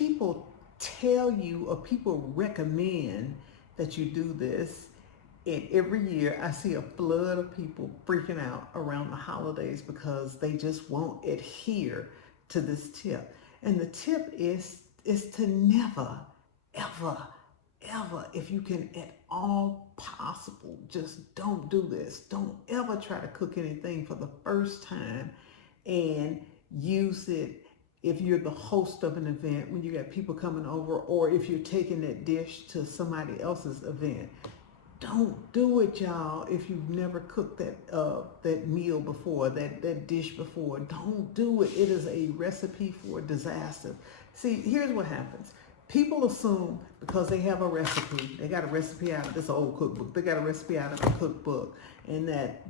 people tell you or people recommend that you do this, and every year I see a flood of people freaking out around the holidays because they just won't adhere to this tip. And the tip is to never, ever, ever, if you can at all possible, just don't do this. Don't ever try to cook anything for the first time and use it if you're the host of an event when you got people coming over, or if you're taking that dish to somebody else's event. Don't do it, y'all, if you've never cooked that meal before, that dish before. Don't do it. It is a recipe for disaster. See, here's what happens. People assume because they have a recipe, they got a recipe out of this old cookbook, they got a recipe out of a cookbook, and that,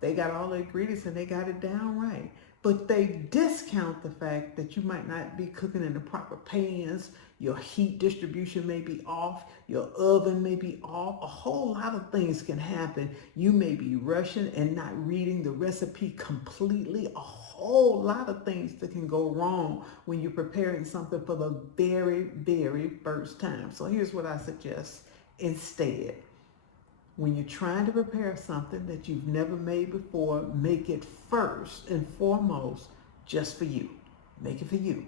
they got all the ingredients and they got it down right. But they discount the fact that you might not be cooking in the proper pans, your heat distribution may be off, your oven may be off, a whole lot of things can happen. You may be rushing and not reading the recipe completely, a whole lot of things that can go wrong when you're preparing something for the very, very first time. So here's what I suggest instead. When you're trying to prepare something that you've never made before, make it first and foremost just for you. Make it for you.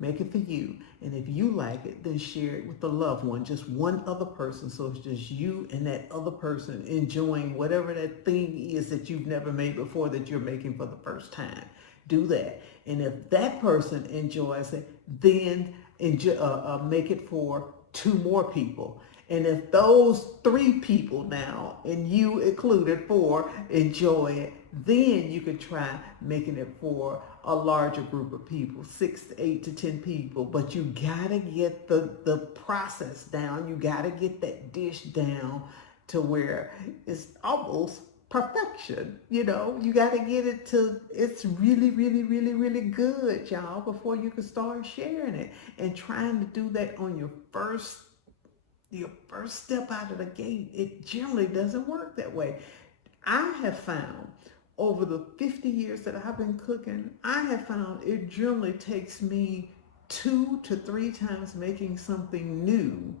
Make it for you. And if you like it, then share it with a loved one, just one other person. So it's just you and that other person enjoying whatever that thing is that you've never made before that you're making for the first time. Do that. And if that person enjoys it, then make it for two more people. And if those three people now, and you included four, enjoy it, then you can try making it for a larger group of people, 6 to 8 to 10 people. But you gotta get the process down. You gotta get that dish down to where it's almost perfection. You gotta get it to, it's really, really, really, really good, y'all, before you can start sharing it. And trying to do that on your first step out of the gate, it generally doesn't work that way. I have found over the 50 years that I've been cooking, I have found it generally takes me 2 to 3 times making something new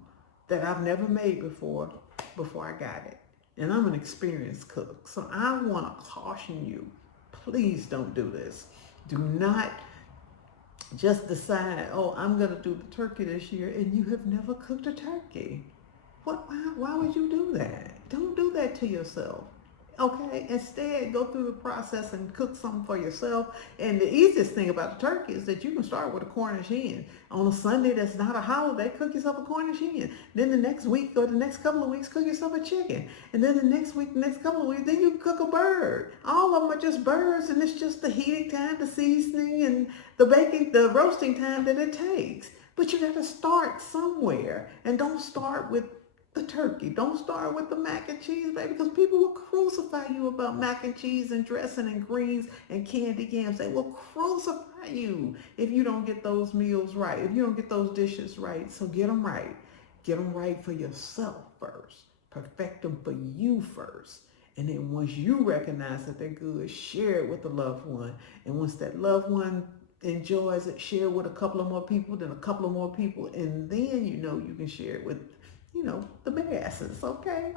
that I've never made before I got it. And I'm an experienced cook. So I want to caution you, please don't do this. Do not just decide, oh, I'm going to do the turkey this year, and you have never cooked a turkey. Why would you do that? Don't do that to yourself. Okay, instead go through the process and cook something for yourself. And the easiest thing about the turkey is that you can start with a Cornish hen. On a Sunday that's not a holiday, cook yourself a Cornish hen. Then the next week or the next couple of weeks, cook yourself a chicken. And then the next week, the next couple of weeks, then you cook a bird. All of them are just birds, and it's just the heating time, the seasoning, and the baking, the roasting time that it takes. But you got to start somewhere, and don't start with the turkey. Don't start with the mac and cheese, baby, because people will crucify you about mac and cheese and dressing and greens and candy yams. They will crucify you if you don't get those meals right, if you don't get those dishes right. So get them right. Get them right for yourself first. Perfect them for you first. And then once you recognize that they're good, share it with a loved one. And once that loved one enjoys it, share it with a couple of more people, then a couple of more people, and then you can share it with the masses. Okay.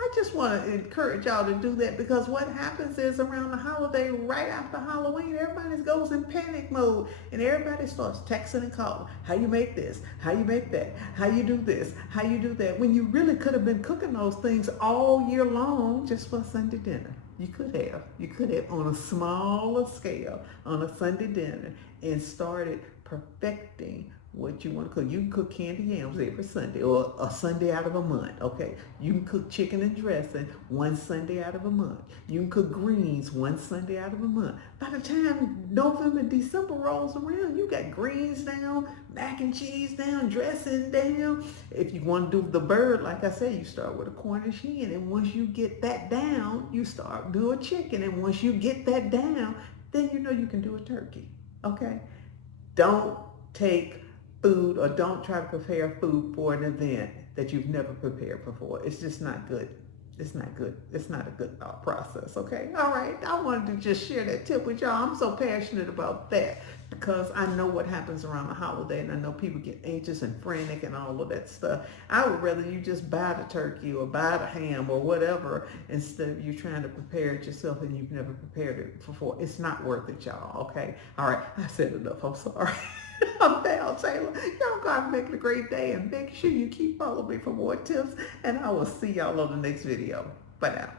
I just want to encourage y'all to do that, because what happens is around the holiday, right after Halloween, everybody goes in panic mode and everybody starts texting and calling. How you make this? How you make that? How you do this? How you do that? When you really could have been cooking those things all year long just for Sunday dinner. You could have on a smaller scale on a Sunday dinner and started perfecting what you want to cook. You can cook candy yams every Sunday or a Sunday out of a month. Okay. You can cook chicken and dressing one Sunday out of a month. You can cook greens one Sunday out of a month. By the time November, December rolls around, you got greens down, mac and cheese down, dressing down. If you want to do the bird, like I said, you start with a Cornish hen. And once you get that down, you start doing chicken. And once you get that down, then you can do a turkey. Okay. Don't take food, or don't try to prepare food for an event that you've never prepared before. It's just not good. It's not good. It's not a good thought process, okay? All right. I wanted to just share that tip with y'all. I'm so passionate about that because I know what happens around the holiday, and I know people get anxious and frantic and all of that stuff. I would rather you just buy the turkey or buy the ham or whatever instead of you trying to prepare it yourself and you've never prepared it before. It's not worth it, y'all, okay? All right. I said enough. I'm sorry. I'm Val Taylor. Y'all go out and make it a great day, and make sure you keep following me for more tips, and I will see y'all on the next video. Bye now.